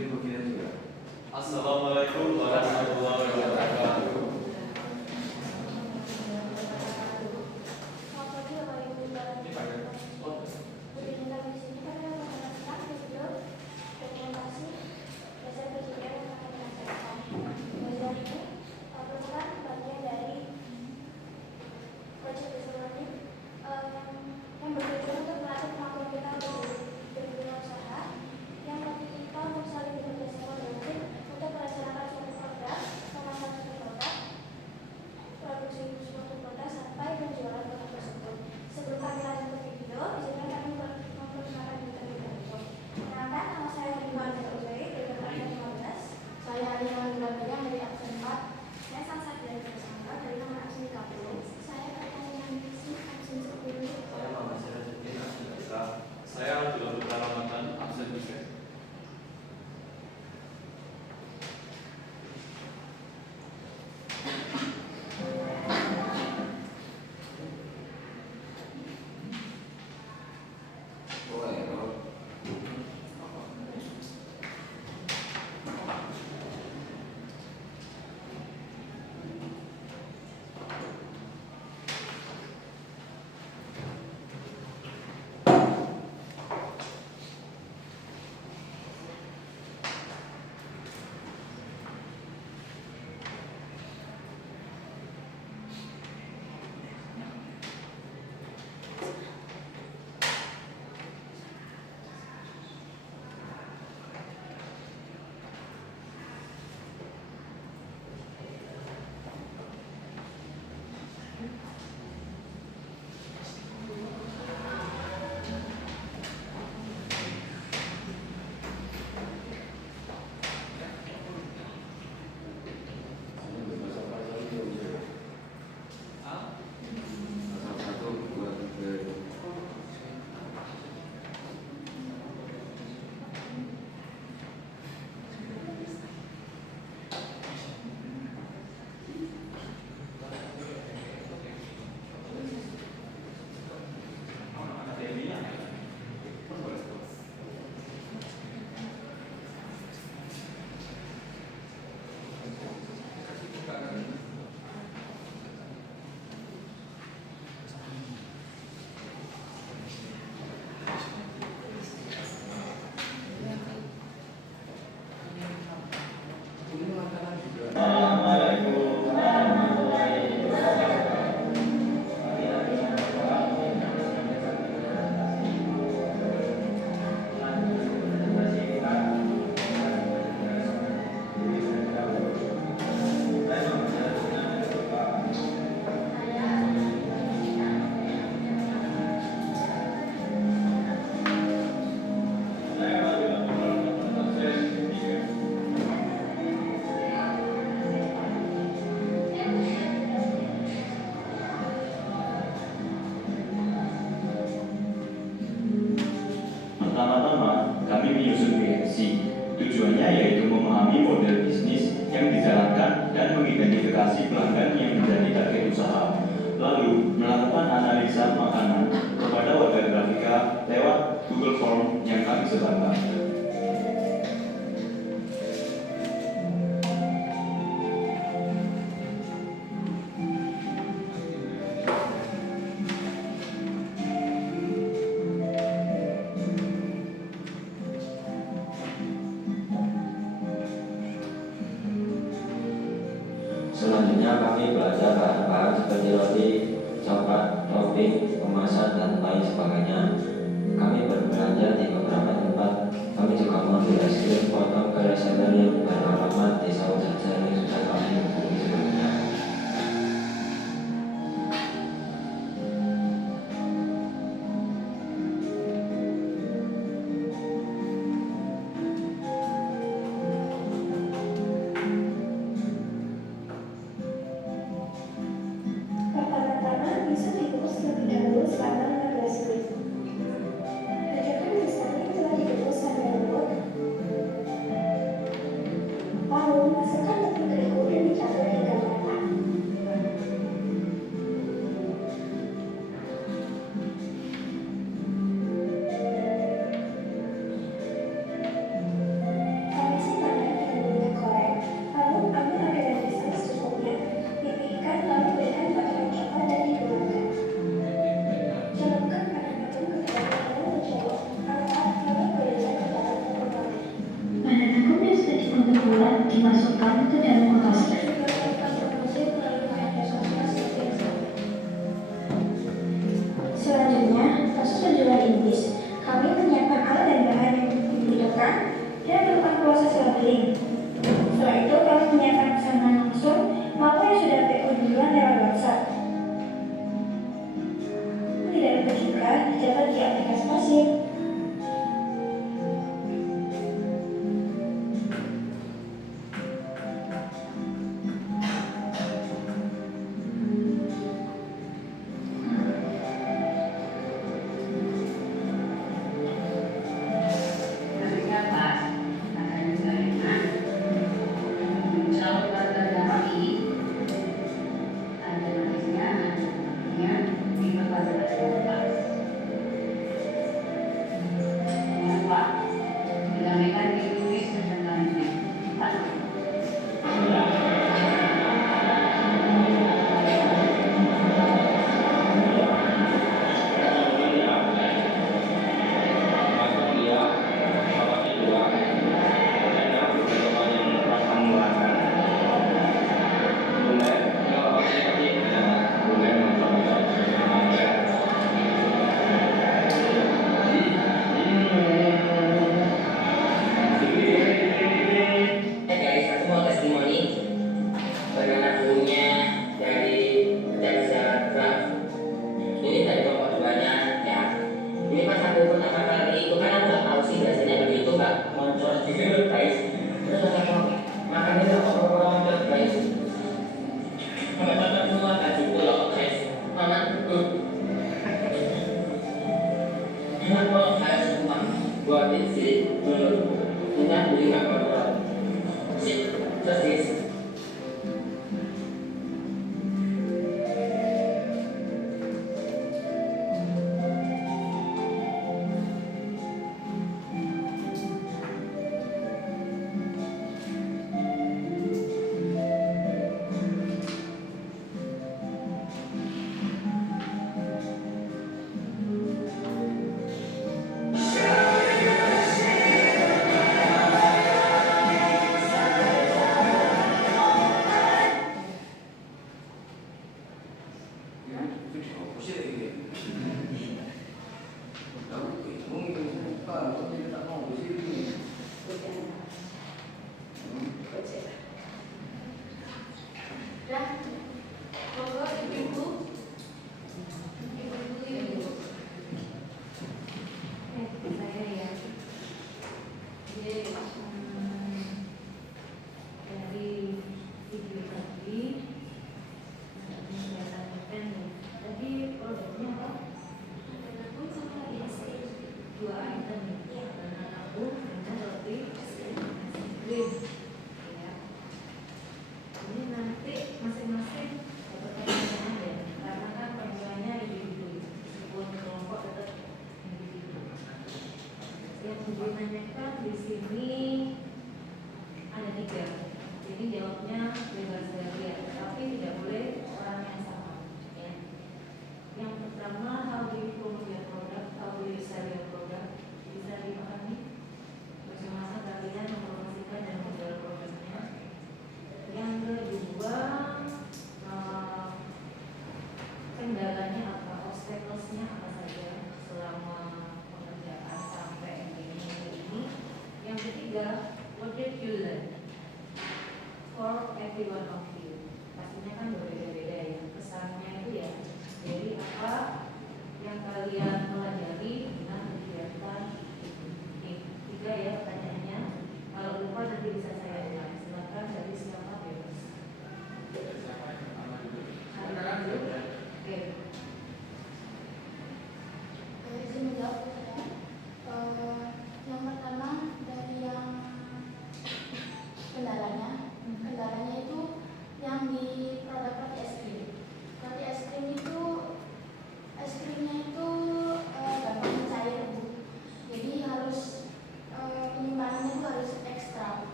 Assalamualaikum warahmatullahi wabarakatuh. Saya Abdullah Putra Ramadan, absen 3. Pertama-tama, kami menyusun PNC. Tujuannya yaitu memahami model bisnis yang dijalankan dan mengidentifikasi pelanggan yang menjadi target usaha. Lalu, melakukan analisa makanan kepada warga grafika lewat Google Form yang kami sebarkan. Selanjutnya kami belajar bahan-bahan seperti roti, coklat, topping, kemasan, dan lain sebagainya. Kami berbelanja di beberapa tempat. Kami juga mengambil es krim potong ke reseller yang beralamat di sawah saja yang sudah kami hubungi sebelumnya. Pertama-tama bisa diurus terlebih dahulu selama 15 Kenapa harus utang buat isi dulu? Kita beli nggak apa-apa. Sip, sosis.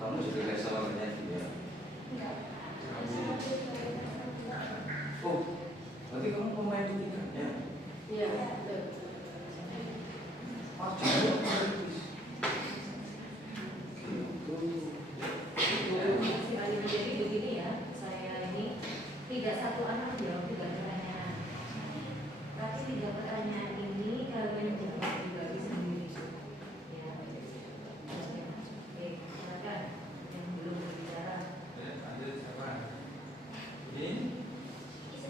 Kamu juga restoran bernyanyi ya? Oh, berarti kamu pemain di tingkatnya? Iya, betul. Ah, coba Jadi begini ya, saya ini tidak satu anak jawab 3 pertanyaan. Tapi 3 pertanyaan ini kalian jawab pribadi sendiri. Ya. Oke, silakan yang belum berbicara. ini Ya,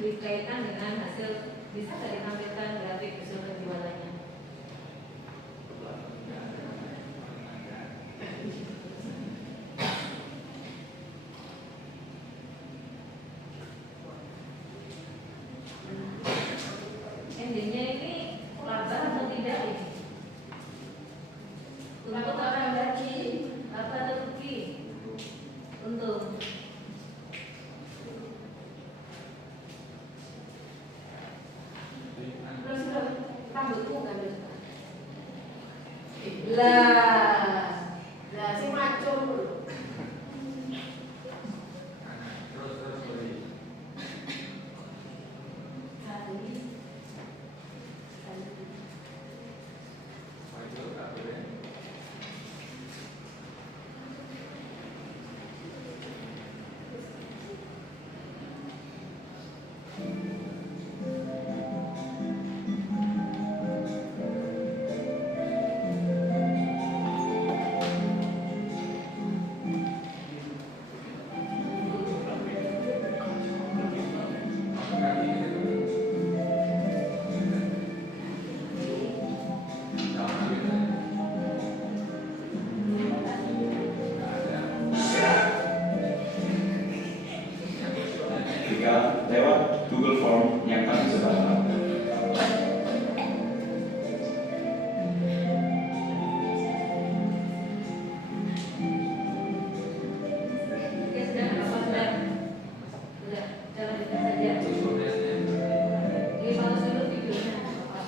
dikaitkan dengan hasil, bisa nggak ditampilkan grafik hasil penjualannya? Endingnya ini laba atau tidak ini? Untuk apa gaji? Apa atau rugi? Untung. Terus rambutku kan? Lah si macam dulu. Jika lewat Google Form yang kami sebarkan. Oke, sudah apa sudah jalan saja. Ini pause dulu videonya apa?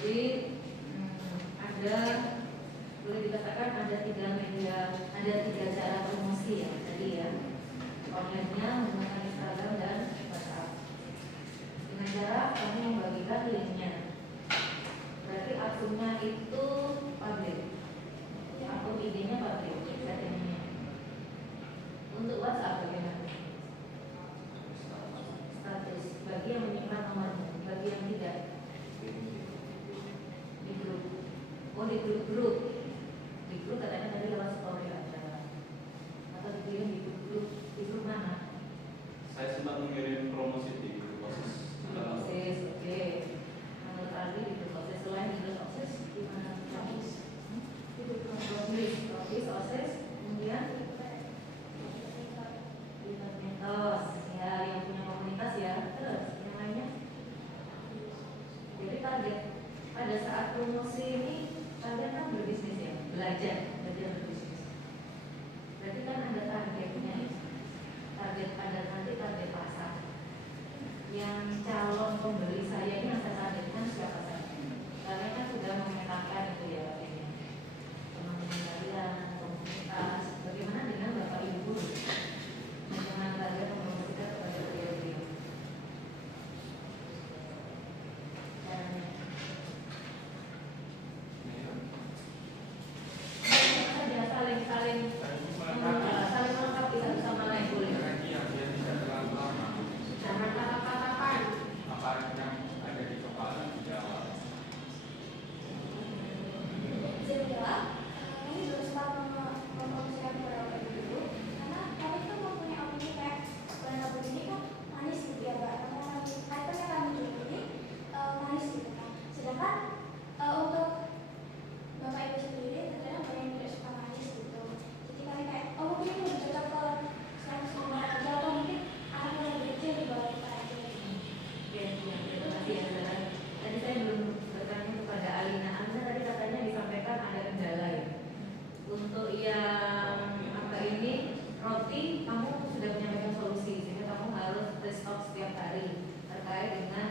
Jadi ada, boleh dikatakan ada 3 media, ada 3 cara promosi ya tadi ya. Online-nya menggunakan Instagram dan WhatsApp. Dengan cara kamu membagikan linknya. Berarti akunnya itu publik. Akun IG-nya publik, settingnya. Untuk WhatsApp bagaimana? Status bagi yang menyimpan nomornya, bagi yang tidak di grup. Oh di grup. Di grup katanya tadi lewat story ada. Atau dikirim di grup. Di grup mana? Saya sempat mengirim promosi di proses Proses, oke. Menurut Ali di proses selain di proses gimana? Proses, proses, kemudian di medsos, ya yang punya komunitas ya. Terus yang lainnya. Jadi target pada saat promosi ini kalian kan berbisnis ya, belajar berbisnis. Berarti kan ada targetnya ya. Target pada nanti target pasar. Yang calon pembeli saya ini yang saya targetkan siapa saja? Kalian kan sudah memetakan itu ya, teman-teman kalian, komunitas. Bagaimana dengan bapak ibu guru? Bagaimana kalian mempromosikan kepada beliau-beliau? Dan saja saling melengkapi satu sama lain boleh. Jangan tatap-tatapan. apa yang ada di kepala dijawab. Bisa dijawab, kami belum sempat mempromosikan kepada Bapak Ibu dulu, karena kami kan mempunyai opini kayak bulan Rabu ini kan manis gitu ya Mbak, karena itemnya kami jual ini manis gitu kan. Sedangkan untuk Bapak Ibu sendiri terkadang banyak yang tidak suka manis gitu. Jadi kami kayak, oh mungkin lebih cocok ke sama aja atau mungkin anak yang lebih kecil di bawah kita aja gitu. Oke, ya, terima kasih ya saudara. Tadi saya belum bertanya kepada Alina. Alina tadi katanya disampaikan ada kendala ya. Untuk yang apa ini roti, kamu sudah menyampaikan solusi sehingga kamu harus restock setiap hari terkait dengan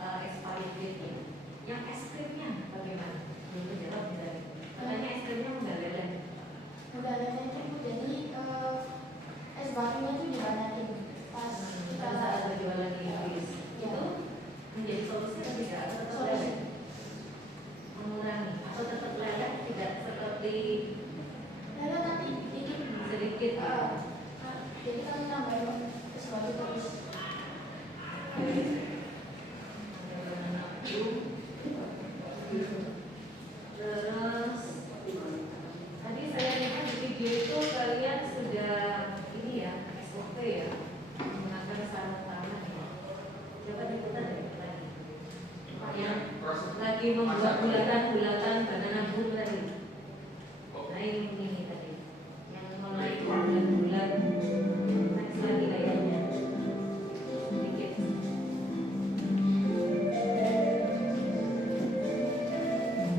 expired date ya. Yang es krimnya bagaimana? Belum terjawab dari. Katanya es krimnya menggalelan. Udah ada itu jadi es batunya tuh dibanyakin pas kita Pada saat berjualan di Inggris Ya. itu menjadi solusi atau tidak? Atau tetap Solusi. lelet? Mengurangi atau tetap lelet tidak seperti lalu nanti dikit sedikit ya? jadi kami tambahin es batu terus. Terus membuat bulatan-bulatan banana boom tadi. Nah ini tadi yang mulai bulat-bulat, next lagi layarnya sedikit.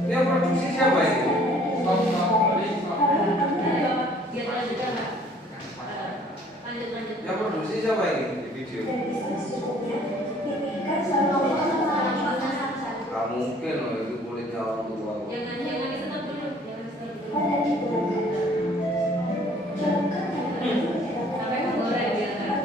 Yang produksi siapa ini? Dia tahu juga nggak? Lanjut. Yang produksi siapa ini di video? Gak mungkin loh itu kulitnya orang tua. Jangan disentuh dulu, jangan disentuh dulu. Sampai menggoreng dia kan.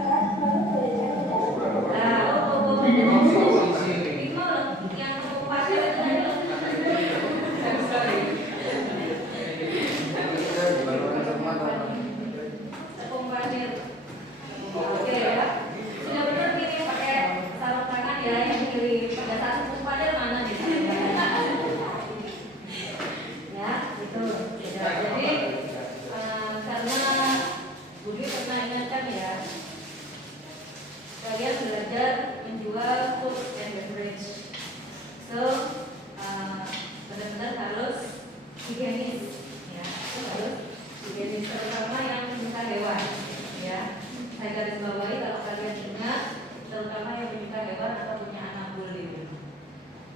Kalian belajar menjual food and beverage, so benar-benar harus higienis, ya, itu harus higienis, terutama yang penyuka hewan, ya. Saya garis bawahi kalau kalian ingat, terutama yang penyuka hewan atau punya anak buli,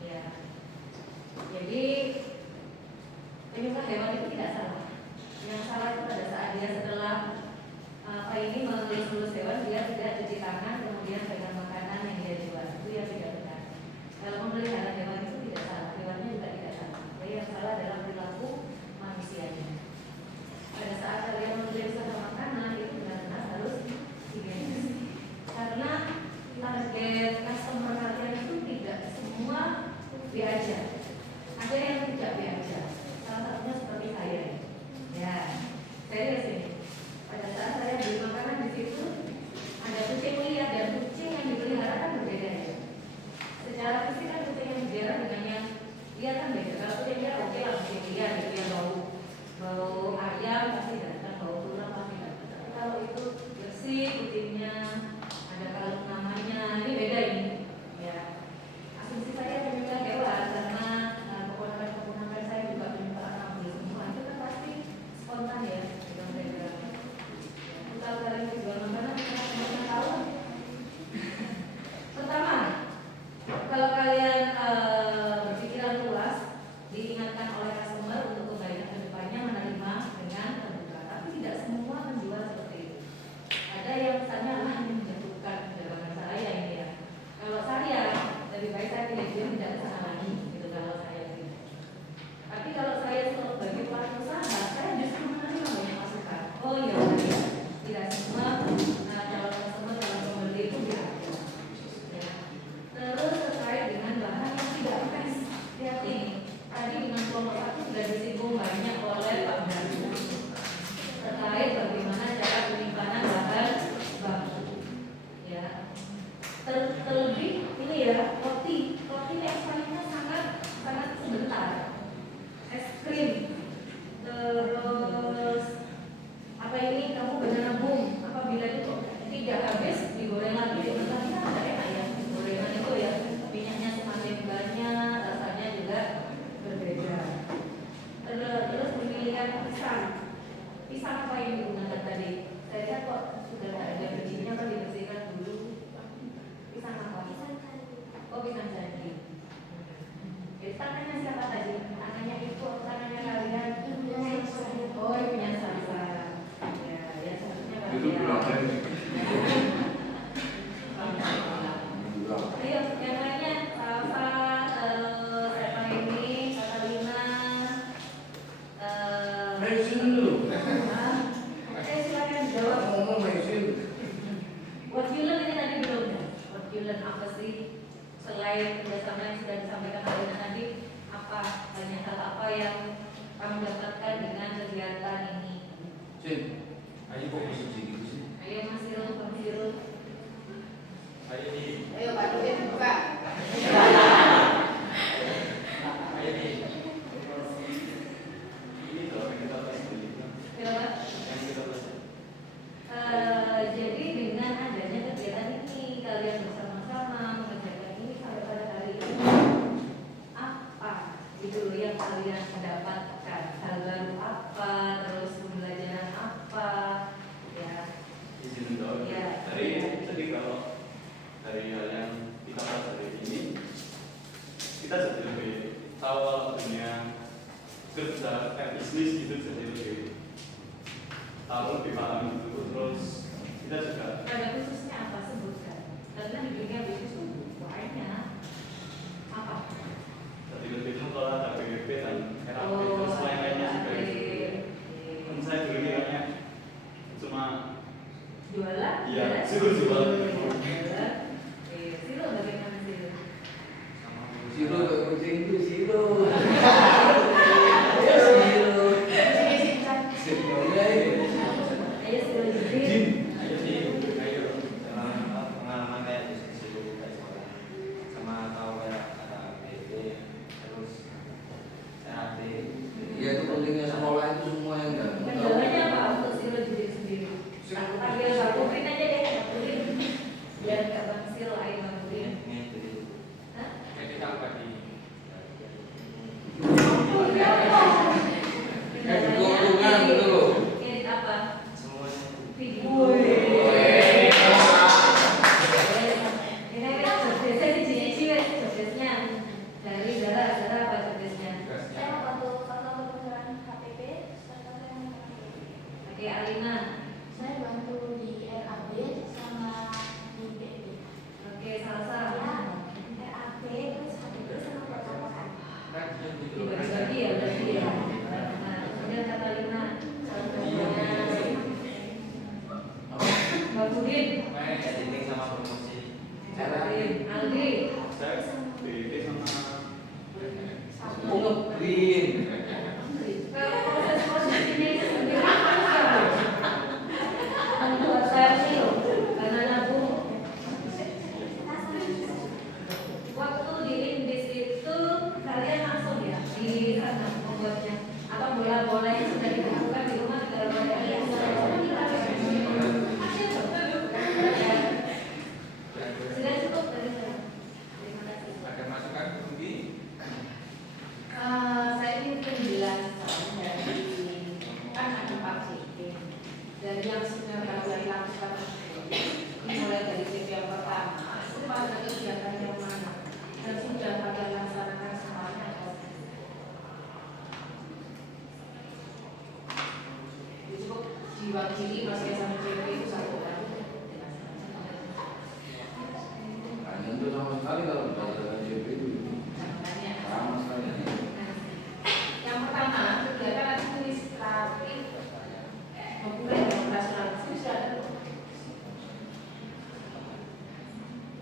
ya. Jadi penyuka hewan itu tidak salah. Yang salah itu pada saat dia setelah ini mengelus-elus hewan, dia tidak cuci tangan, kemudian pegang makanan yang dia jual, itu yang tidak benar. Kalau memelihara hewan itu tidak salah, hewannya juga tidak salah. Jadi yang salah adalah perilaku manusianya. Pada saat kalian membeli usaha makanan itu benar-benar harus higienis, karena target customer kalian itu tidak semua diajar, ada yang tidak diajar. Salah satunya seperti saya, ya, serius ini. Pada saat saya beli makanan di situ, ada kucing liar dan kucing yang dipelihara kan berbeda ya. Secara fisik kan kucing yang dipelihara dengan yang liar kan beda. Kalau kucing liar oke lah, kucing liar dia bau ayam pasti datang, bau tulang pasti datang. Tapi kalau itu bersih kucingnya, ada kalung namanya, ini beda ini. Ya, asumsi saya penyuka hewan karena keponakan saya juga penyuka anak buli semua, itu kan pasti spontan ya. Kalau kalian jual makanan, kalian tahu. Pertama, kalau kalian berpikiran luas, diingatkan oleh customer untuk kebaikan kedepannya menerima dengan terbuka. Tapi tidak semua menjual seperti itu. Ada yang misalnya menjatuhkan dagangan saya ini ya. Kalau saya lebih baik saya pilih dia tidak ke sana lagi, gitu kalau saya gitu. Tapi kalau saya sebagai pelaku usaha, saya justru menerima banyak masukan. Oh iya. Tidak semua calon customer, calon pembeli itu diatur, ya. Terus terkait dengan bahan yang tidak fresh, lihat ini tadi dengan kelompok satu sudah disinggung banyak oleh Pak Daru terkait bagaimana cara penyimpanan bahan baku, ya. Terlebih ini ya roti ekspansinya sangat sebentar, es krim, terus apa ini kamu banana boom, apabila itu tidak habis digoreng lagi dengan lagi kan ada enak ya, gorengan itu ya minyaknya semakin banyak, rasanya juga berbeda. Terus pemilihan pisang apa yang digunakan tadi, saya lihat kok sudah ada bijinya, kan dibersihkan dulu. Pisang apa? Oh pisang jadi. Jadi tangannya siapa tadi? Tangannya ibu atau tangannya kalian? Oh punya Sasa. Itu bilang Ayo, yang lainnya Salsa, terus apa ini, Catalina, Mesin dulu. silakan jawab. Ngomong mesin. What you learn ini tadi belum ya? What you learn apa sih? Selain kerjasama yang sudah disampaikan Alina tadi, apa banyak hal apa yang kamu dapatkan dengan kegiatan ini? Sin, ayo fokus sedikit sih. Ayo Mas Irul, Bang Irul. Ayo Pak Dudin buka. Ini loh yang kita tes dulu. Kenapa? Yang kita tes. Jadi dengan adanya kegiatan ini, kalian bersama-sama mengerjakan ini sampai pada hari ini, apa dari hal yang kita pelajari ini, kita jadi lebih tahu kalau dunia kerja bisnis itu jadi lebih tahu, lebih paham itu. Terus kita juga Pada khususnya apa sebutkan? Karena di dunia bisnis itu banyak apa? jadi lebih tahu kalau ada BBP dan RAP terus lain-lainnya juga itu. Kan saya dulu kiranya cuma Jualan? iya, suruh jual. Jualan. Silo bagaimana silo? Silo kayak kucing itu silo. Ya silo. Silo Ayo silo jin. Ayo sih, ayo pengalaman kayak bisnis itu kayak sekolah sama tahu kayak ada BP terus RAP. Ya itu pentingnya sekolah itu semua yang enggak. Kendalanya apa untuk silo jin sendiri? Panggil Bang Puprin aja deh, Bang Puprin. Biar nggak Bang Sil, ayo Bang Puprin. Ini jadi Hah? Kayak kita apa di Kayak keuntungan gitu loh. Edit apa? semuanya Video. Ini kan jobdesknya di sini ciwet, jobdesknya dari Zara apa jobdesknya? Saya membantu salah satu perusahaan KTP, serta saya membantu. Oke, Alina. Saya bantu di RAB sama di BP. Oke, Salsa. Ya, RAB terus HPP sama pertambahan. Dibagi-bagi ya, berarti ya. Nah, kemudian Catalina, Mbak Budin, editing sama promosi. Aldi, Saya BBP sama Oh nge-print. kalau proses ini sendiri apa? Membuat versi karena nabung. Waktu di Indis itu kalian langsung ya di sana membuatnya apa bola-bola yang sudah ditentukan di rumah tinggal boleh ya. Sudah cukup dari saya. Terima kasih. ada masukan Ruby? Saya ingin penjelasan dari kan ada Pak CP dari yang sudah kalian lakukan dimulai dari CP yang pertama itu pada kegiatan yang mana dan sudah kalian laksanakan semuanya atau cukup diwakili masih sama CP itu satu orang. Nah, tentu sama sekali kalau berdasarkan JP itu Contohnya. sama sekali. Yang pertama, kegiatan administratif dokumen dan operasional itu sudah ada.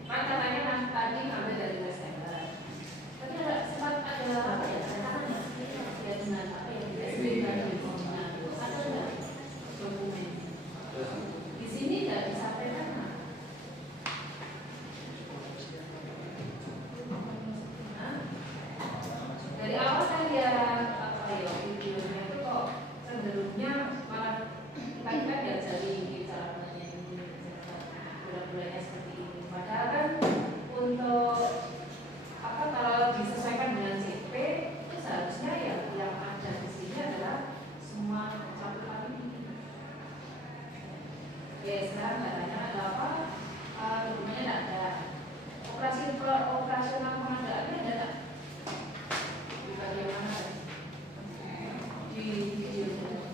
Kan katanya kan tadi ambil dari Desember. Tapi ada sempat ada apa ya? Ya dengan apa yang disampaikan di komunal. Ada nggak dokumen? Di sini nggak disampaikan. Hah? Dari awal saya lihat apa ya videonya itu kok cenderungnya malah kita diajari cara menyanyi bulan-bulannya seperti ini. Padahal kan untuk apa kalau disesuaikan dengan CP itu seharusnya ya yang ada di sini adalah semua campuran ini. Oke, sekarang nggak tanya ada apa? Dokumennya nggak ada. Operasional pengadaannya ada nggak? Di bagian mana? Di videonya.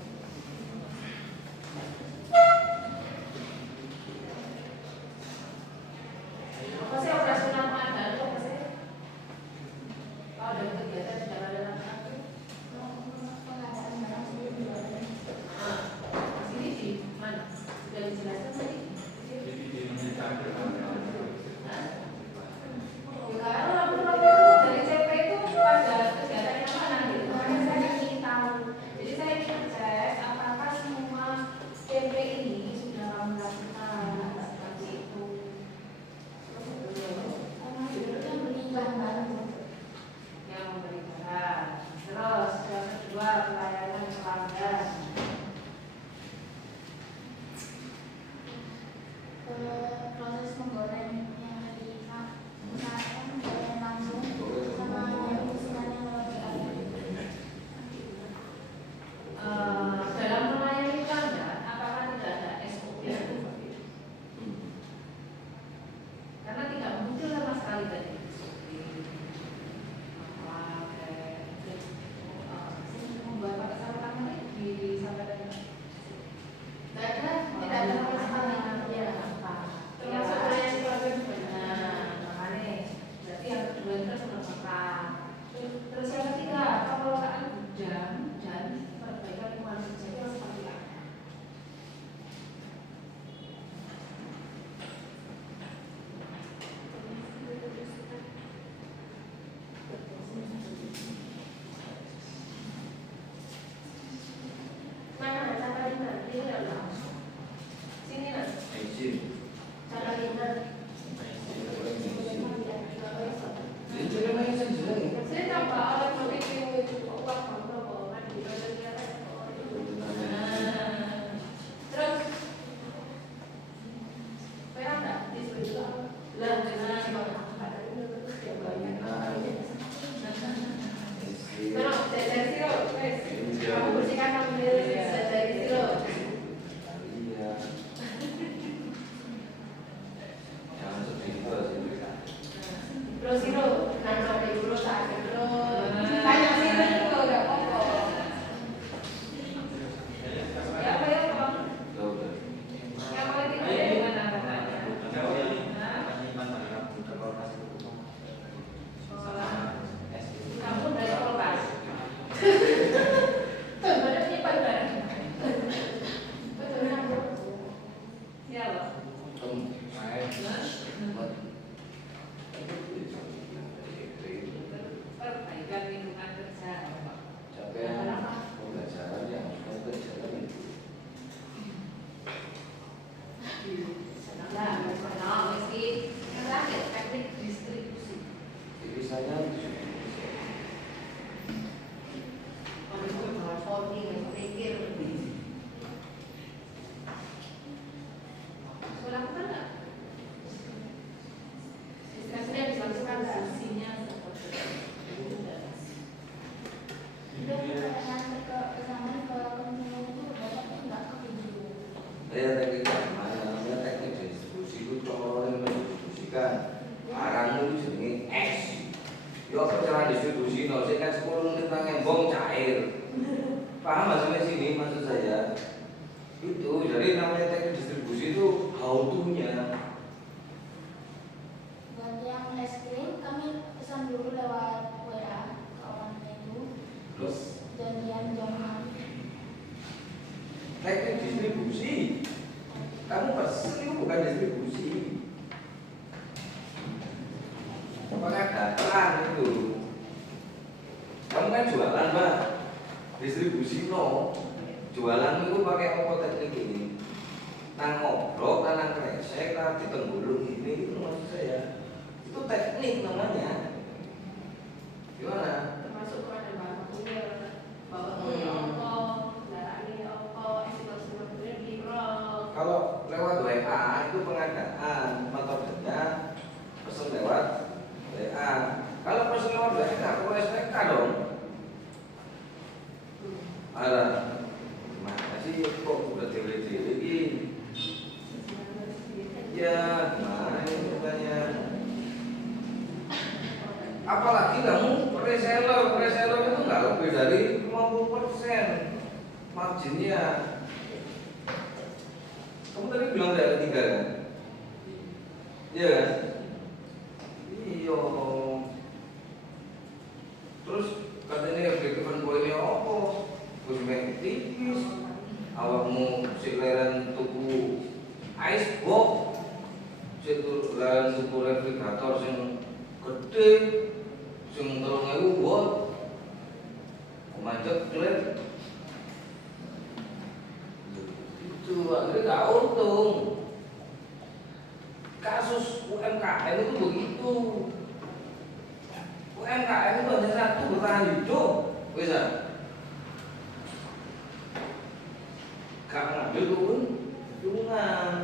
Apa sih operasional pengadaan itu apa sih? Kalau ada kegiatan sudah ada lakukan. Pengadaan barang sendiri jualan. Nah, di sini di mana? Sudah dijelaskan tadi. Hah? Kalau lampu-lampu dari CP itu pada kegiatan yang mana gitu? Makanya saya ingin tahu. Jadi saya ingin cek apakah semua CP ini sudah kamu lakukan seperti itu. Yang beli bahan-bahan. Yang memberi barang. Terus yang kedua pelayanan pelanggan. Proses menggoreng yang tadi usahakan menggoreng langsung sama yang pesanan yang lewat air. Dalam melayani pelanggan, apakah tidak ada SOP? Karena Perbaikan lingkungan kerja. Nah, mesti yang terakhir teknik distribusi. Kalau itu malah voting, yang pikir. Sekolah aku kan nggak. Saya bisa distribusinya seperti itu. Udah pertanyaan ke kesamaan ke kementerian itu bapak tuh nggak ketujuh. Namanya teknik distribusi itu kalau orang mendistribusikan barang itu jenenge X. Yo apa cara distribusi no, saya kan 10 menit nang embong cair. Paham nggak sampai sini maksud saya? Itu jadi namanya teknik distribusi itu how to-nya. Buat yang es krim kami pesan dulu lewat WA kawannya itu. Terus janjian jam Teknik distribusi. Kamu pesen itu bukan distribusi. Pengadaan itu. Kamu kan jualan, Mbak. Distribusi no. Jualan itu pakai apa teknik ini? Nang ngobrol, nang kresek, nang ditenggulung ini itu maksud saya. Itu teknik namanya. Gimana? Termasuk kepada bahan material, bawa opo, kendaraannya opo, estimasi biro. Kalau lewat WA itu pengadaan, metodenya pesen lewat WA. Kalau pesen lewat WA, perlu SPK dong. Ada, gimana sih kok udah dewe-dewe ini? Ya, gimana ini katanya? Apalagi kamu reseller itu nggak lebih dari 50% marginnya. Kamu tadi bilang dari 3 kan? Iya kan? Iya. Terus katanya objektifan bolehnya apa? Gue tipis. Awakmu si leren tuku ice box, si leren tuku refrigerator sing gede, sing 3000 watt, manjat klet. Itu akhirnya gak untung. Kasus UMKM itu begitu. UMKM itu hanya satu, bertahan hidup, bisa. Gak ngambil keuntungan.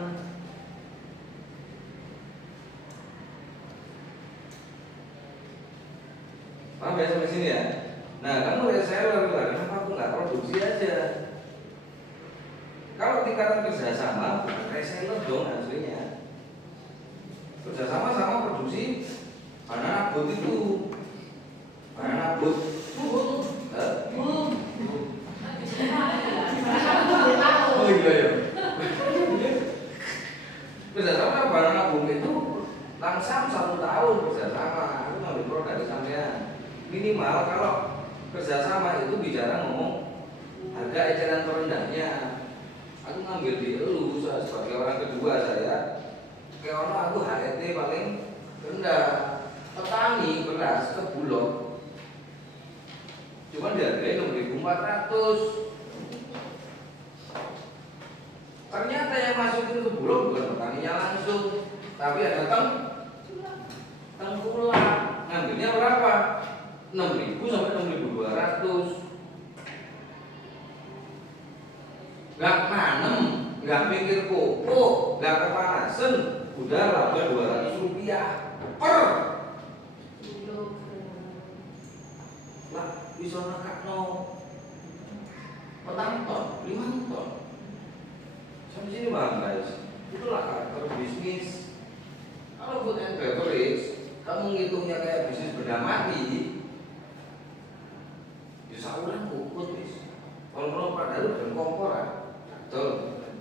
Paham ya sampai sini ya? Nah, kamu reseller, kenapa aku nggak produksi aja? Kalau tingkatan kerjasama, bukan reseller dong aslinya. Kerjasama sama produksi banana boat itu. Banana boat. Oh iya ya. Kerjasama banana boat itu langsam 1 tahun kerjasama. Aku ngambil produk dari sampean. Minimal kalau kerjasama itu bicara ngomong harga eceran terendahnya. Aku ngambil di elu sebagai orang kedua saya. Kayak orang aku HET paling rendah. Petani beras ke Bulog cuma dihargai 6.400. Ternyata yang masuk itu ke Bulog bukan petaninya langsung, tapi ada tengkulak. Ngambilnya berapa? 6.000 sampai 6.200. Gak nanem, gak mikir pupuk, gak kepanasan, udah laba 200 rupiah per. Lah, bisa nakakno petang ton, 5 ton. Sampai sini bang guys, itulah karakter bisnis. Kalau food and beverage, kamu ngitungnya kayak bisnis benda mati, bisa ulang kukut bis. Kalau padahal udah kompor, betul.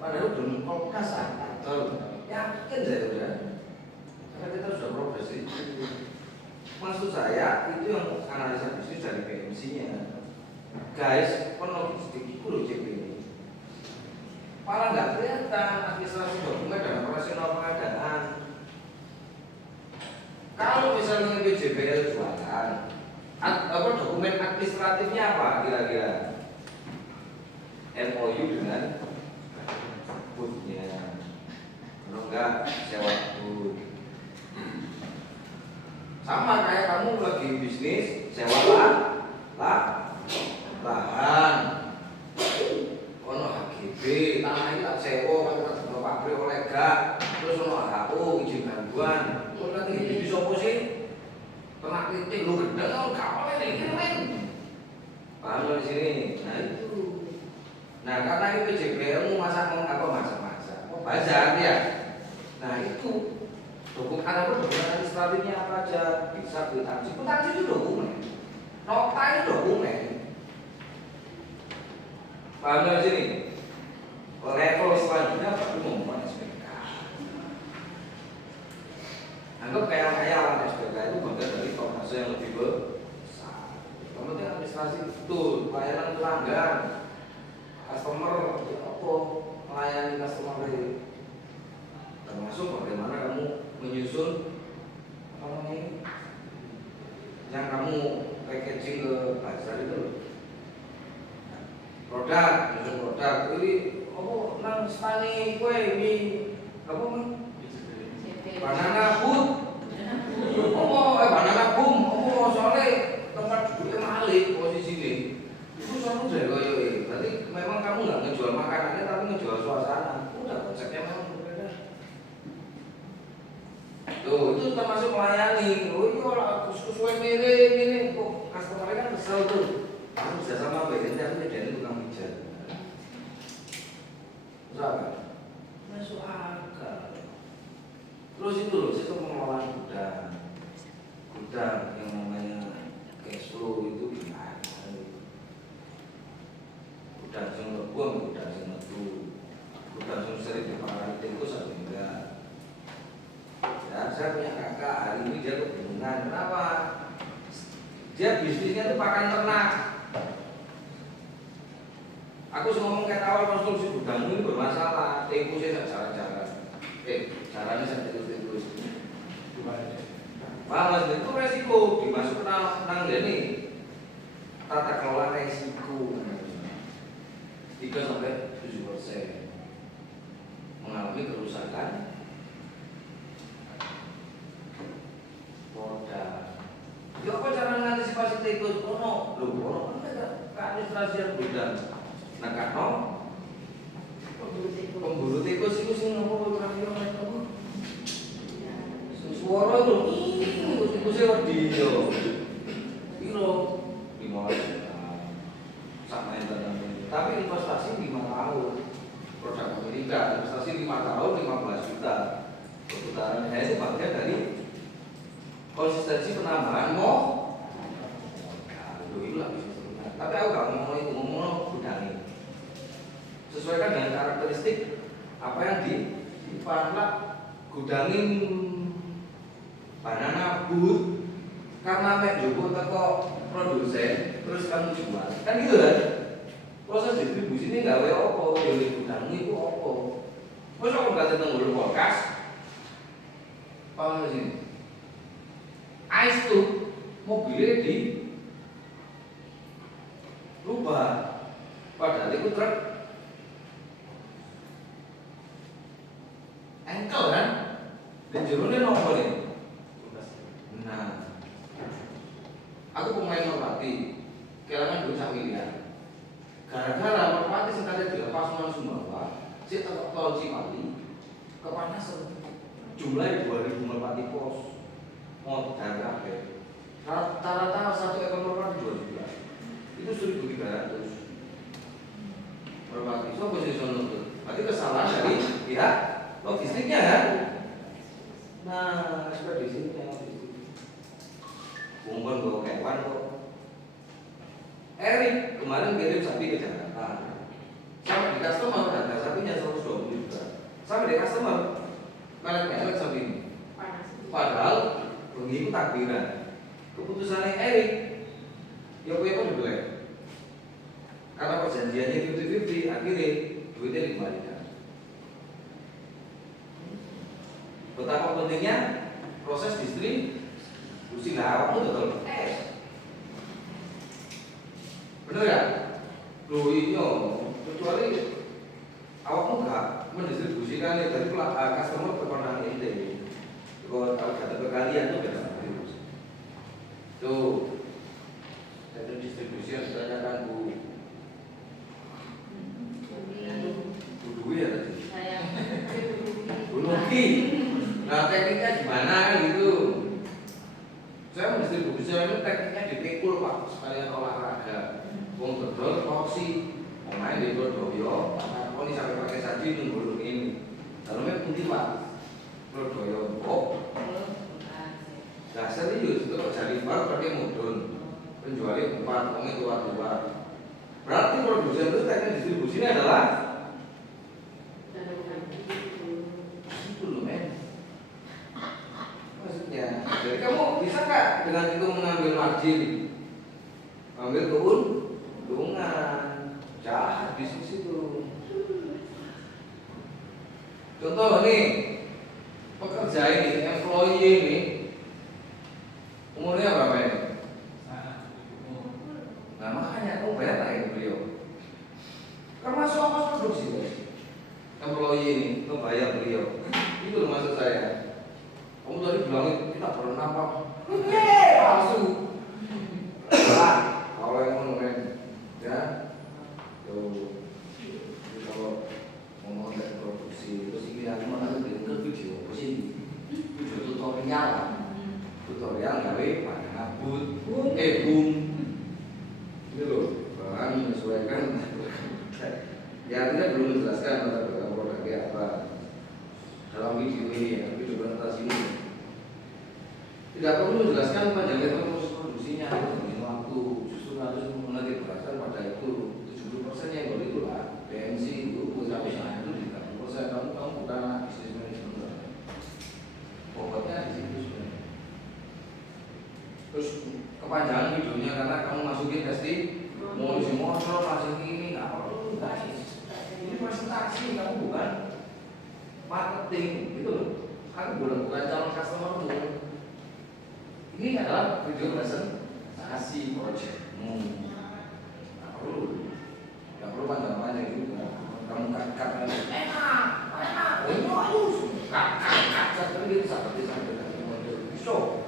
Padahal udah kulkas, betul. Yakin saya udah, karena kita sudah progresif. Maksud saya itu yang analisa bisnis dari PMC-nya. Guys, logistik itu loh CP ini. Malah nggak kelihatan administrasi dokumen dan operasional pengadaan. administratifnya apa kira-kira? MOU dengan booth-nya. Kalau enggak sewa booth. Sama kayak kamu lagi bisnis sewa lahan. Ono HGB, tanah ini tak sewa kan kita pabrik oleh gak. Terus ono HO izin gangguan. Kok nanti bisnis opo sih? Ternak kritik lu gendeng kalau gak oleh ini men. Paham lo di sini? Nah itu. Nah karena itu PJBL masak oh bazar ya. Nah itu dokumen administratifnya apa aja bisa kwitansi itu dokumen, nota itu dokumen. Paham lo di sini? Level selanjutnya baru ngomong SPK. Anggap kayak SPK itu bagian dari proses yang lebih besar. Kemudian administrasi betul, pelayanan pelanggan, customer, apa melayani customer ini, termasuk bagaimana kamu menyusun apa namanya yang kamu packaging ke pasar itu, produk, menyusun produk ini, oh nang stani kue ini apa banana boot, banana boom, soalnya tempat duduknya malik posisi ini. Itu sama deh koyo berarti memang kamu nggak ngejual makanannya tapi ngejual suasana. Udah konsepnya memang berbeda. Tuh itu termasuk melayani. Oh iya lah sesuai miring ini kok customer kan kesel tuh. Kamu bisa sama bagian tapi bedanya tukang pijat. Terus apa? Masuk akal. Terus itu loh, sistem pengelolaan gudang yang namanya cash flow itu gimana? Gudang sing lebuang, gudang sing metu, gudang sing sering diparani tikus atau enggak? Ya, saya punya kakak hari ini dia kebingungan. Kenapa? Dia bisnisnya itu pakan ternak. Aku ngomong kayak awal konstruksi gudangmu ini bermasalah. Tikusnya tidak cara-cara. Caranya saya tikus. Malas itu resiko dimasuk nang ini tata kelola resiko 3-7% mengalami kerusakan modal. Ya apa cara mengantisipasi tikus? Ono kan administrasi yang beda. Nah kano pemburu tikus itu sih ngomong kira-kira mereka suara itu tikusnya wedi yo kilo 15 juta sama yang tadi tapi investasi 5 tahun produk Amerika investasi 5 tahun 15 juta perputarannya itu bagian dari konsistensi penambahan tapi aku gak ngomong itu ngomong gudangin sesuaikan dengan karakteristik apa yang diparak gudangin banana boot karena mek joko teko produsen terus kamu jual kan gitu kan proses distribusi ini gawe opo dari gudangmu itu opo kok kok gak tenang kulkas paham sini ice tuh mobilnya di rubah padahal itu truk engkel kan dan jerone nomor nih. Nah, aku pemain merpati, kelangan duit sak miliar. Gara-gara merpati sekali dilepas nang Sumbawa, si tol Cipali kepanasan. Jumlahnya 2000 merpati pos, mau darah rata-rata satu ekor merpati 2 juta. Itu 1.300 merpati. So posisi tuh. Berarti kesalahan dari pihak logistiknya kan? Nah, ekspedisinya kumpul bawa kewan kok. Erik kemarin kirim sapi ke Jakarta. Sampai di customer harga sapinya 120 juta. Sampai di customer melek sapi ini. Padahal begitu takbiran. Keputusannya Erik, ya pun boleh. Karena perjanjiannya 50-50, akhirnya duitnya dikembalikan. Betapa pentingnya proses distribusi. Nah, kamu betul Bener ya? Loh iya, kecuali awakmu gak mendistribusikan itu dari customer ke kontak ini. Kalau data ke kalian tuh biasa tuh, itu distribusi yang ditanyakan Bu. Bu Dwi ya tadi. Bu Nuki. Nah tekniknya gimana kan gitu? Saya mendistribusikan itu tekniknya dipikul Pak, sekalian olahraga. Wong dodol toksi, main di Dodoyo, oh ini sampai pakai saji nunggu ini. Dalamnya putih Pak, Dodoyo kok. Nah serius itu jadi baru pakai mudun, penjualnya 4, orangnya tua-tua. Berarti produsen itu teknik distribusinya adalah itu loh men. Maksudnya, jadi kamu bisa nggak dengan itu mengambil margin, ambil keuntungan, jahat bisnis itu. Contoh nih, pekerja ini, employee ini, umurnya berapa ini? Nah makanya kamu bayar lah ini beliau. Termasuk ongkos produksi guys. Employee ini, kamu bayar beliau. Itu loh maksud saya. Kamu tadi bilangin kita pernah apa? Palsu. Nah, kalau yang monumen, ya, tuh, kalau ngomong dari produksi, terus ini aku mau nanti bikin ke video, sih, video tutorial gawe pada ngabut, boom, ini loh, bahan menyesuaikan. Ya kita belum menjelaskan tentang produknya apa dalam video ini ya, video presentasi ini. Tidak perlu menjelaskan panjangnya proses produksinya, waktu justru harus mengenai berdasarkan pada itu 70% yang baru itulah BMC itu sampai itu di 30% kamu bukan bisnis manajemen, pokoknya di situ sebenarnya. Terus kepanjangan videonya karena kamu masukin pasti mau isi motor masuk ini nggak perlu guys. Ini presentasi kamu bukan marketing gitu loh. Kamu bukan calon customermu. Ini adalah video presentasi projectmu. Nggak perlu panjang-panjang juga. Kamu cut enak. Ayo, cut terus sampai show.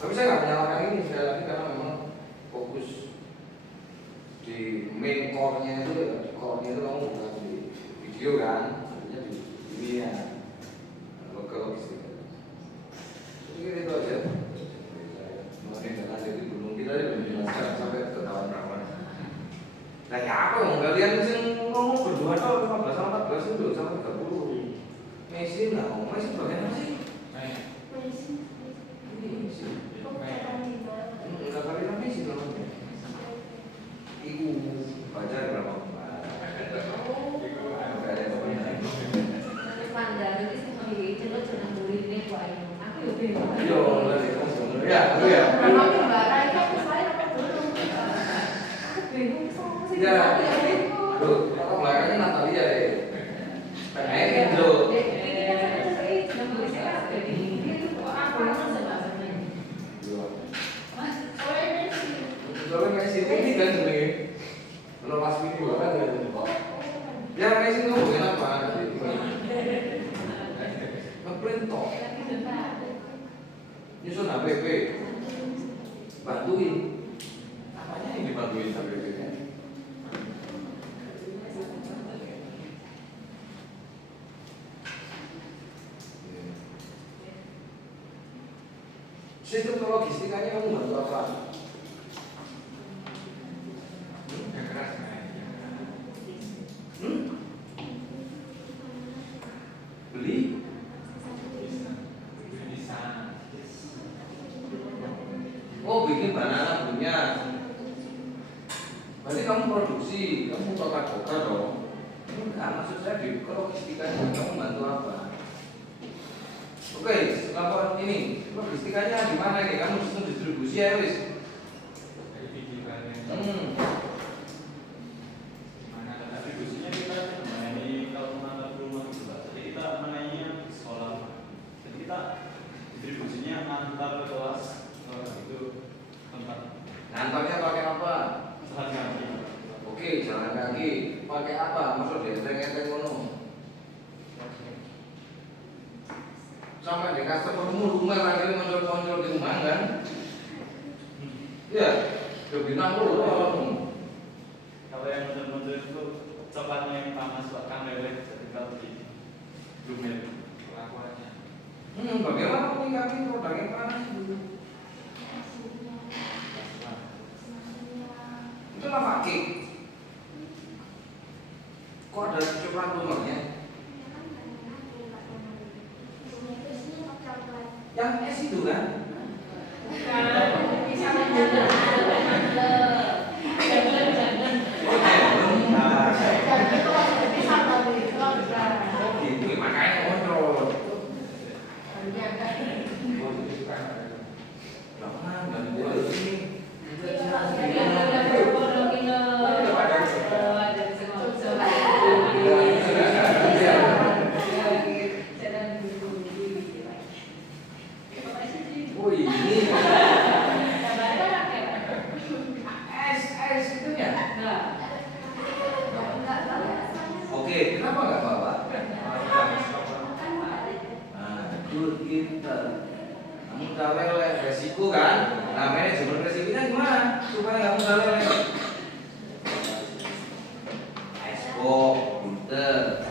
Tapi saya nggak menyalahkan ini sekali lagi karena memang fokus di main core-nya itu, core-nya itu kamu bukan di video kan, artinya di ini ya, logistik. Jadi itu aja. Mungkin karena jadi belum kita belum jelaskan sampai ke kawan-kawan. Nah ya apa yang kalian sih ngomong berdua tuh 15 sama 14 itu sampai 30. Mesin lah, Mesin bagian apa sih? Enggak kali nanti sih namanya. Ibu baca berapa? Belakangnya Natalia deh. Tengahnya Angel. Soalnya Messi ini kan sebenarnya kalau pas video kan ya Messi ngomongin apa? Ngeprint toh, nyusun HPP, bantuin. Apanya yang dibantuin HPP-nya? Sistem logistikanya kamu bantu apa? Beli? Oh bikin banana punya. Berarti kamu produksi, kamu bakar dong. Enggak, maksud saya di logistikanya kamu bantu apa? Oke, laporan ini logistikanya di mana nih? Kamu sistem distribusi ya wis. Distribusinya kita mengenai kalau mengantar rumah itu, jadi kita mengenai sekolah. Jadi kita distribusinya antar kelas itu tempat. Ngantarnya pakai apa? sampai di customermu rumah lagi muncul di rumah kan? Iya, lebih nanggung Kalau yang muncul itu tempatnya yang panas bahkan leleh ketika di rumah kelakuannya. Bagaimana menyikapi produk yang panas itu? Itulah pakai. Kok ada coklat rumahnya? Yang es itu kan? Bisa menjaga. Itu makanya kontrol. Jangan boleh sini. Oh ini es itunya. Oke, kenapa nggak bawa? Nah, good pinter. Kamu udah lele resiko kan? Nah, manajemen resikonya gimana? Supaya kamu udah lele. Expo, pinter.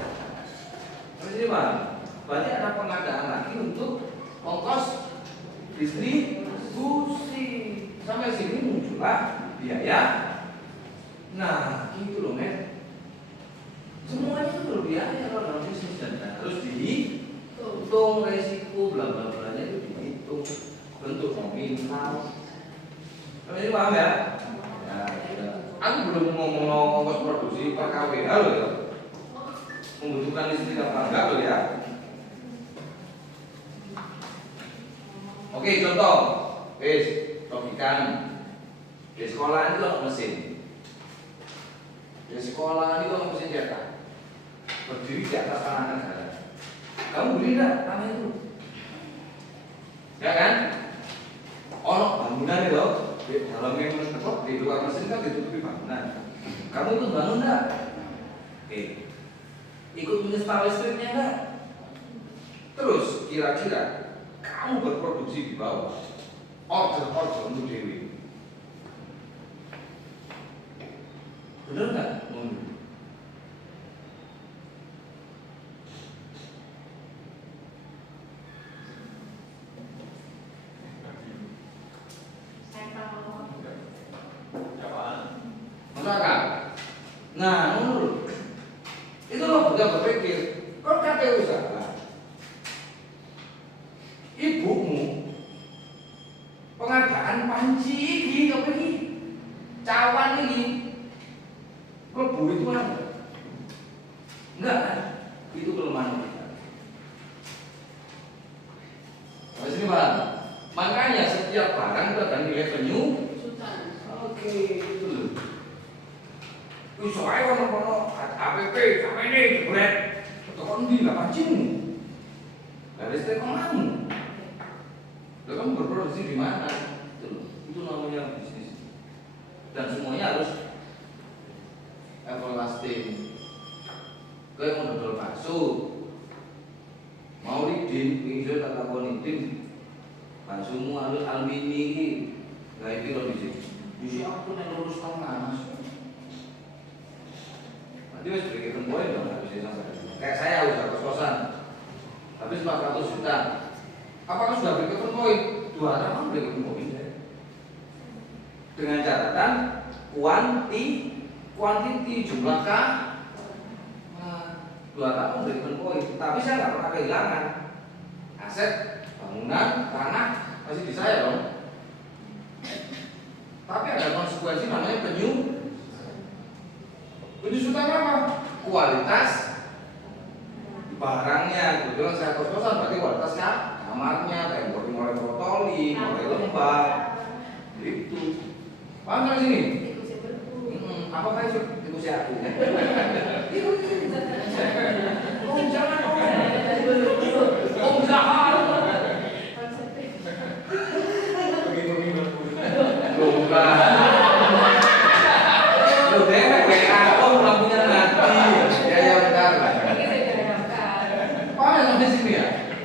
Terus ini bang, berarti ada pengadaan lagi untuk ongkos distribusi. Sampai sini muncullah biaya. Nah, gitu loh men. Semuanya itu berbiaya kalau dalam bisnis dan harus dihitung resiko bla bla bla nya itu dihitung bentuk nominal. Ini paham ya? Ya, ya. Aku belum ngomong ongkos produksi per KWH loh ya. Membutuhkan listrik apa enggak loh ya? Oke, contoh, logikan di sekolah itu ada mesin. Di sekolah itu ada mesin cetak. Berdiri di atas tanah negara. Kamu beli enggak tanah itu? Ya kan? Ono bangunan itu, di dalamnya di luar mesin kan ditutupi bangunan. Kamu ikut bangun enggak? Ikut menginstal listriknya enggak? Terus kira-kira kamu berproduksi di bawah order untuk dewi. Benar nggak? Masuk akal? Nah, menurut itu lo udah berpikir, kalau kata usaha, ibumu pengadaan panci ini apa ini? Cawan ini, lebu itu apa? Enggak kan? Itu kelemahan kita. Sampai sini Pak. Makanya setiap barang itu ada nilai revenue. Oke, itu loh. Soalnya kalau APP sampai ini jebret, tekan di lah pancimu. Dari setiap kamu. Lalu kamu berproduksi di mana? Itu namanya bisnis. Dan semuanya harus everlasting. Kayak mau dodol bakso, mau lidin, ingin tak takon lidin, baksomu harus alumini, nggak itu loh di sini aku yang lurus mas. Nanti harus berikan poin dong habis itu. Kayak saya usaha kos-kosan, habis 400 juta. Apakah sudah berikan poin? 2 tahun berikan poin. Dengan catatan kuantiti jumlah K. 2 tahun berikan poin. Tapi saya nggak pernah kehilangan aset, bangunan, tanah masih di saya dong. Tapi ada konsekuensi namanya penyusutan apa? Kualitas barangnya. Kebetulan saya kos-kosan berarti kualitas kamarnya, temboknya mulai protoli, mulai lembab. Itu. Paham nggak sini? Apakah itu si aku? Om jangan Om jahat. Bukan. Lu dewek WA Om lampunya mati. Ya bentar. Paham sampai sini ya?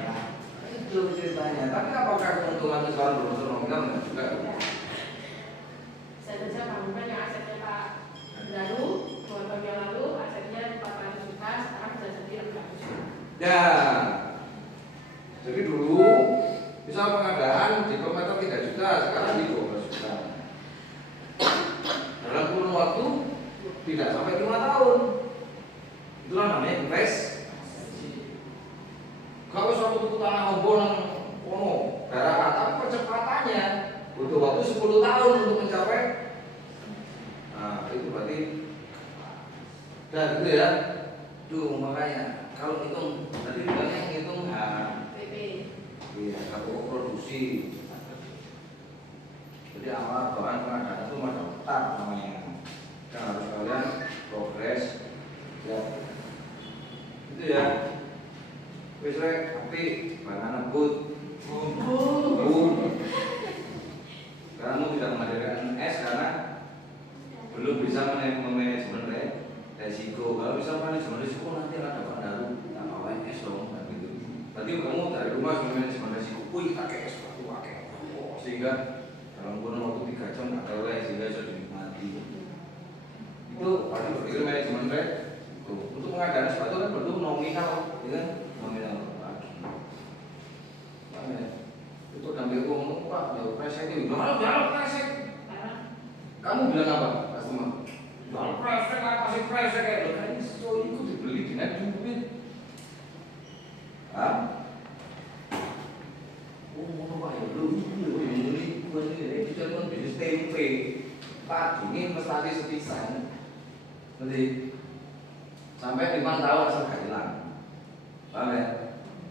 biasanya. Tapi apakah keuntungan itu selalu berunsur nominal? Enggak juga. Saya kerja bangunan yang asetnya Pak Lalu, 2 tahun yang lalu asetnya 400 juta, sekarang sudah jadi 600 juta. Ya, jadi dulu bisa pengadaan di kilometer 3 juta, sekarang di 12 juta. Dalam kurun waktu tidak sampai 5 tahun. Itulah namanya investasi. Kalau suatu tuku tanah ombon daerah tapi percepatannya butuh waktu 10 tahun untuk mencapai. Nah, itu berarti dan gitu ya. Tuh makanya kalau hitung tadi bilangnya yang hitung PP. iya, kalau produksi. Jadi awal bahan pengadaan itu macam daftar namanya. Yang harus kalian progres ya. Itu ya. Wis rek, tapi bahan ngebut. Kamu tidak menghadirkan S karena belum bisa manajemen resiko. Kalau bisa manajemen resiko nanti ada bahan baru, S dong, gitu. Berarti kamu dari rumah manajemen resiko, kita pakai S waktu pakai, sehingga dalam kurun waktu 3 jam ada oleh sehingga bisa dinikmati. Itu pasti berpikir manajemen resiko. Untuk pengadaan sepatu kan perlu nominal, ya nominal lagi. Itu sambil ngomong Pak, jauh presek itu, jual presek. Kamu bilang apa, customer? Jual presek lah, kasih presek kayak lo kan ini itu dibeli dengan duit. Hah? Oh, mau apa ya? Lu ini buat ini kita kan bisnis tempe. Pak, ini mesti setisan. Nanti sampai 5 tahun asal gak hilang. Paham ya?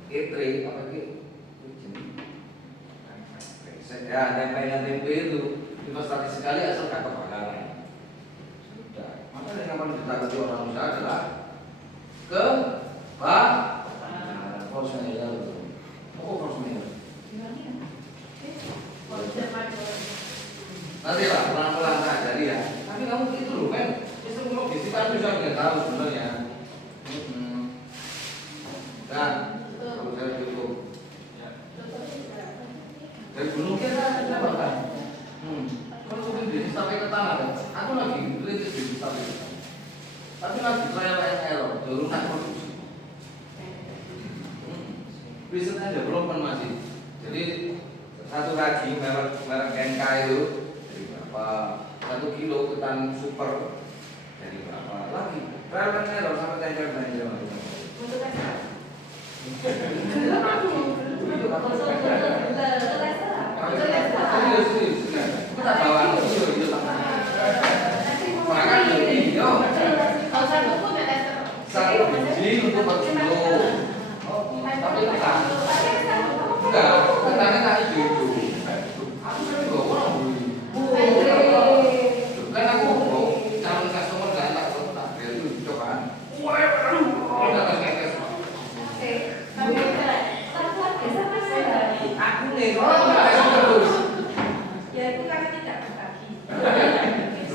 E3 apa gitu? Ya, tempe itu investasi sekali asal gak kebakaran. Sudah. Maka yang akan ditakati orang usaha adalah force majeure. Oh, force majeure. Nanti lah pelan-pelan aja ya. Tapi kamu itu loh men, itu logistik kan bisa nggak tahu sebenarnya. Dan kalau saya cukup dari gunung kita kenapa kan? Kalau mungkin bisnis sampai ke tanah kan? Aku lagi berintis bisnis sampai ke tanah. Tapi lagi trial and error, turunan produksi. Research and development masih. Jadi satu ragi merek NK itu dari berapa? 1 kilo ketan super dari berapa? Lagi trial and error sampai tender. Untuk apa? Kita bawa satu biji untuk 4 kilo. Tapi enggak, ketannya tak itu. Aku sering bawa orang beli. Kan aku mau calon customer gak tak beli itu coba. Udah kasih. Aku nih, terus. Ya itu karena tidak berbagi.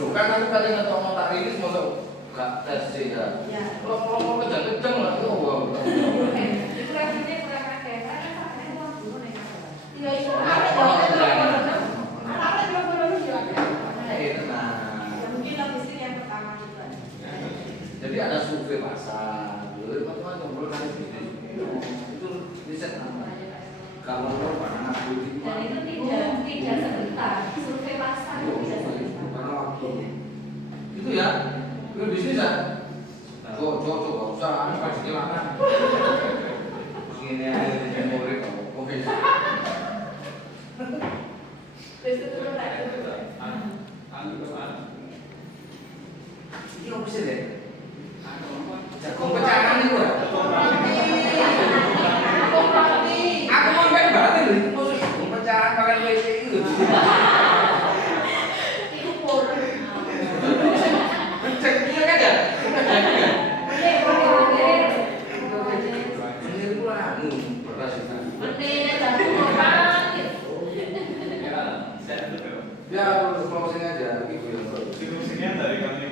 Loh kan aku tadi ngetok notak rilis masuk gak tes sih ya. Kalau kejang-kejang lah itu wow. Itu revenue kurang ada, karena sampai uang dulu nih. Iya itu. Anak-anak juga baru juga. Mungkin logistik yang pertama itu. Jadi ada survei pasar, dulu teman-teman ngobrol kan itu riset apa? Kalau mana aku Dan itu tidak sebentar, survei pasar tidak sebentar. karena waktu itu ya, itu bisnis ya. Coba usaha, pasti makan. Ini aja memori kamu, oke. Itu dulu lah. Ini apa sih deh? Jagung pecahan itu ya. Aku mau main berarti loh, khusus jagung pecahan pakai WC itu. Itu pur. Cek dia kan ya? Ini pula beras itu. Benih jagung apa? Ya, closing aja, ibu yang baru. Diskusinya dari kami